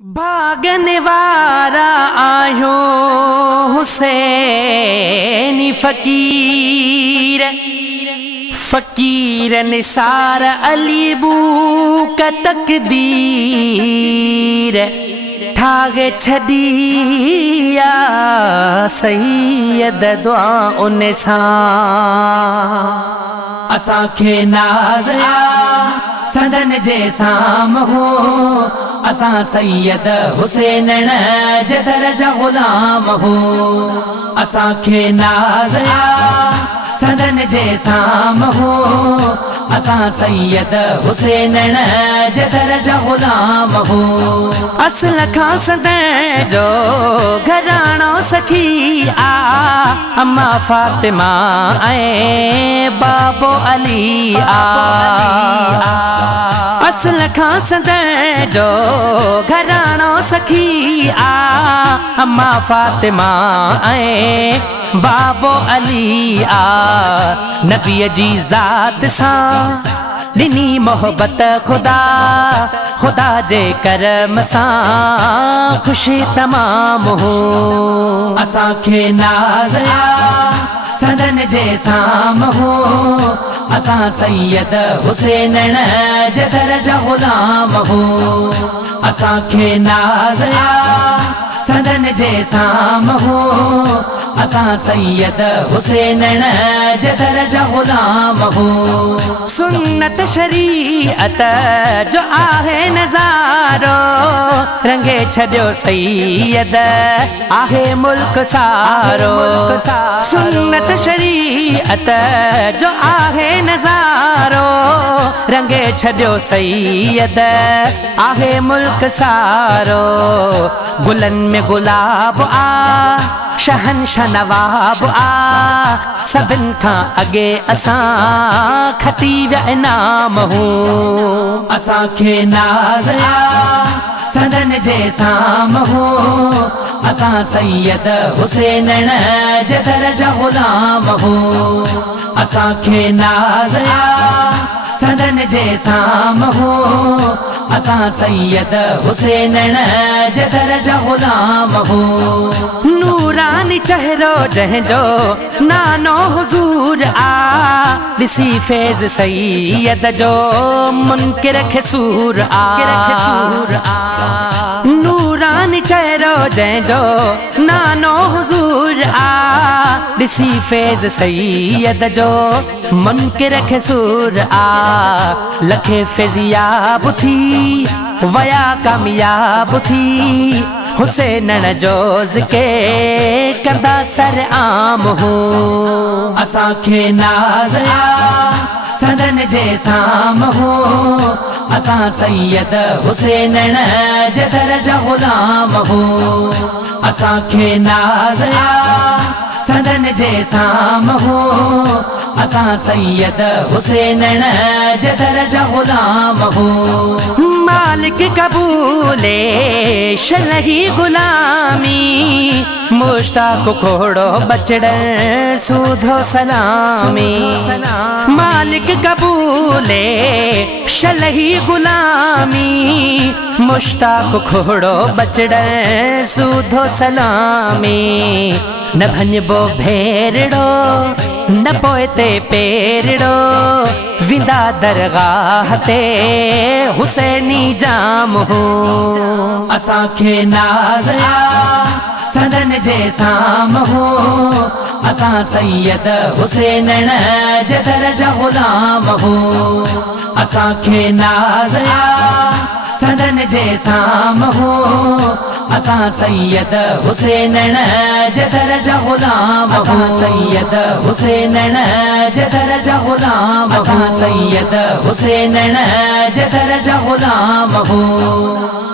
भागने वारा आयो हुसैनी फकीर फकीर निसार अली बू का तकदीर ठागे छदिया सैयद दुआ उन असा के नाज़या सदन जे साम हो असा सैयद हुसैन जसर जा गुलाम हो असा के नाज़या सदन जे साम हो असा सैयद हुसैन जसर जा गुलाम हो असल खां सदन जो घराणो सखी आ अम्मा फातिमा ऐ बाबो अली आ असल खां सदन जो घराणो सखी आ अम्मा फातिमा ऐ बाबो अली आ नबी जी ज़ात सां दिनी मोहब्बत खुदा खुदा जे करम सां खुशी तमाम हो असा के नाज़या सदन जे साम हो असा सैयद हुसैन जसर जा गुलाम हो असा के नाज़या सदन जे साम हो असा सैयद हुसैन जसर जा गुलाम हो सुन्नत शरीयत जो आहे नज़ारो रंगे छॾियो सैयद आहे मुल्क सारो सुन्नत शरीयत जो आहे नज़ारो रंगे छॾियो सैयद आहे मुल्क सारो गुलन में गुलाब आ शहनशाह नवाब आ सभिन खां अगे असा खती विया इनाम हो असा के नाज़या सदन जे साम हो असा सैयद हुसैन जसर जा गुलाम हो असा के नाज़या सदन जे साम हो असा सैयद हुसैन जसर जा गुलाम हो नूरानी चेहरो जंहिंजो नानो हुजूर आ ॾिसी फैज़ सैयद जो मुनकिर खे सूर आ नूरानी चेहरो जंहिंजो नानो हुजूर आ ॾिसी फैज़ सैयद जो मुनकिर खे सूर आ लखे फैज़ियाब थी वया कामयाब थी हुसैन जो ज़िके कंदा सर आम हो असा के नाज़या सदन जे साम हो असा सैयद हुसैन जसर जा गुलाम हो असा के नाज़या सदन जे साम हो असा सैयद हुसैन जसर जा गुलाम हो मालिक कबूले शलही गुलामी मुश्ताक खोड़ो बचड़ सूधो सलामी मालिक कबूले शलही गुलामी मुश्ताक खोड़ो बचड़ सूधो सलामी न भञबो भेरड़ो न पोइते पेरड़ो विंदा दरगाह ते हुसैनी जाम हो असा के नाज़या सदन जे साम हो असा सैयद हुसैन जसर जा गुलाम हो असा के नाज़या सदन जे साम हो असा सैयद हुसैन जसर जा गुलाम हो सैयद हुसैन जसर जा गुलाम असा सैयद हुसैन जसर जा गुलाम हो।